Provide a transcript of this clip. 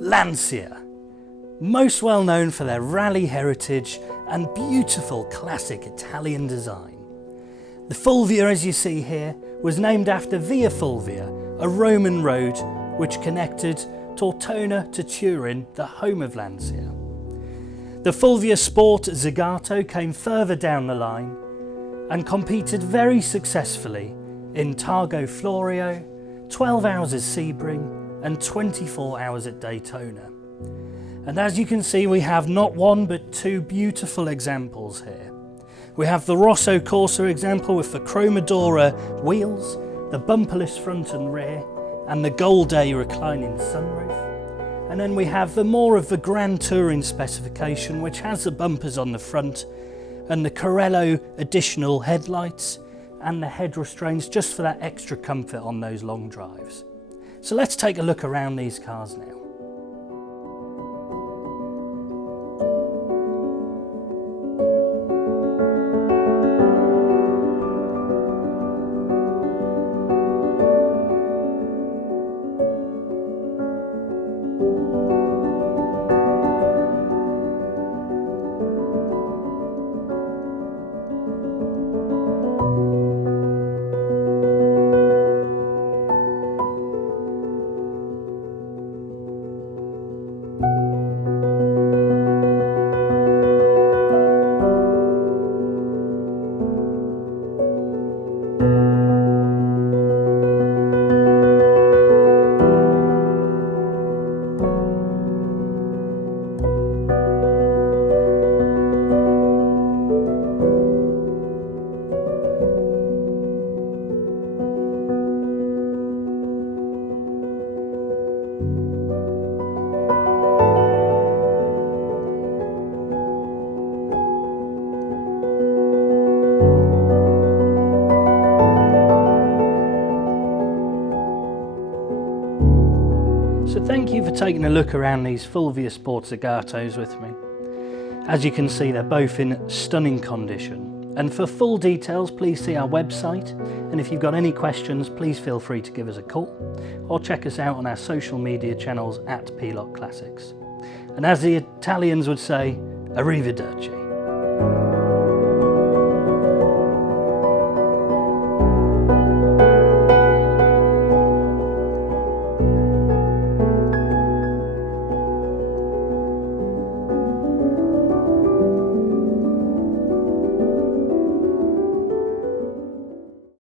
Lancia, most well known for their rally heritage and beautiful classic Italian design. The Fulvia, as you see here, was named after Via Fulvia, a Roman road which connected Tortona to Turin, the home of Lancia. The Fulvia Sport Zagato came further down the line and competed very successfully in Targa Florio, 12 hours at Sebring and 24 hours at Daytona. And as you can see, we have not one but two beautiful examples here. We have the Rosso Corsa example with the Chromadora wheels, the bumperless front and rear, and the Gold Day reclining sunroof. And then we have the more of the Grand Touring specification, which has the bumpers on the front and the Corello additional headlights and the head restraints just for that extra comfort on those long drives. So let's take a look around these cars now. So thank you for taking a look around these Fulvia Sport Zagatos with me. As you can see, they're both in stunning condition. And for full details, please see our website. And if you've got any questions, please feel free to give us a call or check us out on our social media channels at P-Lock Classics. And as the Italians would say, arrivederci.